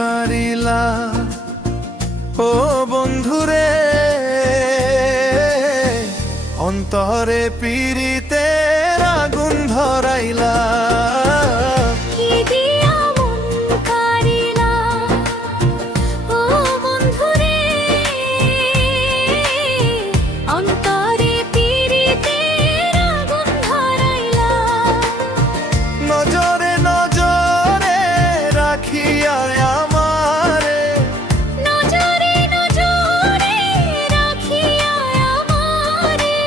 কারিলা ও বন্ধুরে, অন্তরে পীড়িতের আগুন ধরাইলা। কি দিয়া মন কারিলা ও বন্ধুরে, অন্তরে পীড়িতের আগুন ধরাইলা। নজরে নজরে রাখিয়া আমারে, নজরে নজরে রাখিয়া আমারে,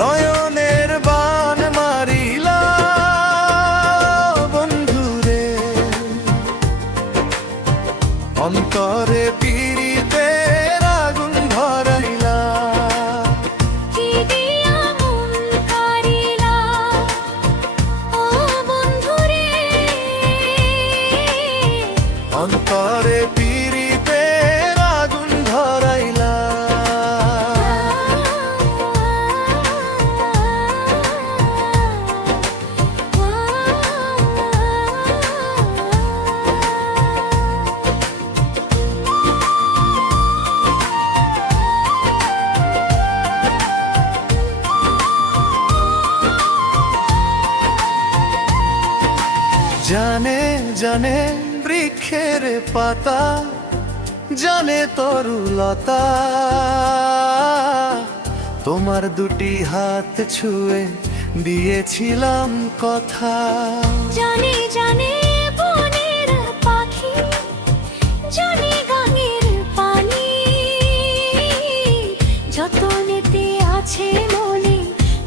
নয়নের বান মারিলা বন্ধুরে, অন্তরে পীড়িতের আগুন ধরাইলা। কি দিয়া মন কারিলা ও বন্ধুরে, অন্তরে পীড়িতের আগুন ধরাইলা। জানে জানে বৃক্ষের পাতা, জানে তরুলতা, তোমার দুটি হাত ছুঁয়ে দিয়েছিলাম কথা। জানে জানে বনের পাখি, জানে গাঙের পানি, যতনেতে আছে মনে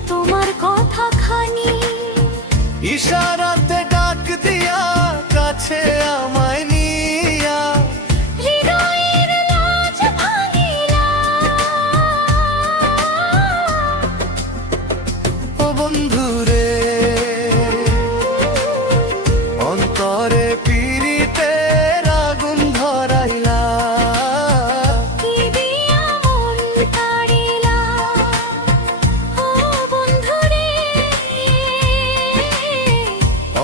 তোমার কথা খানি। ইশারাতে ডাক দিয়া কাছে আমায় নিয়া, হৃদয়ের লাজ ভাঙিলা ও বন্ধুরে, অন্তরে পীড়িতের আগুন ধরাইলা। কি দিয়া মন কারিলা ও বন্ধুরে,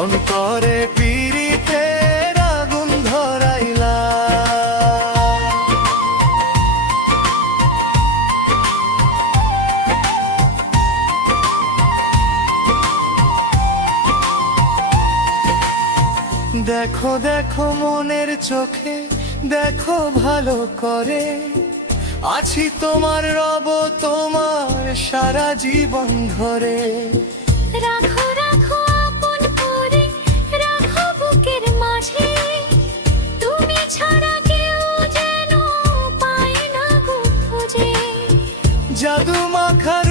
অন্তরে পীড়িতের আগুন ধরাইলা। দেখো দেখো মনের চোখে, দেখো ভালো করে, আছি তোমার রব তোমার সারা জীবন ধরে। রাখো রাখো আপন করে, রাখো বুকের মাঝে, তুমি ছাড়া কেউ যেন পায় না গো খুঁজে। জাদু মাখার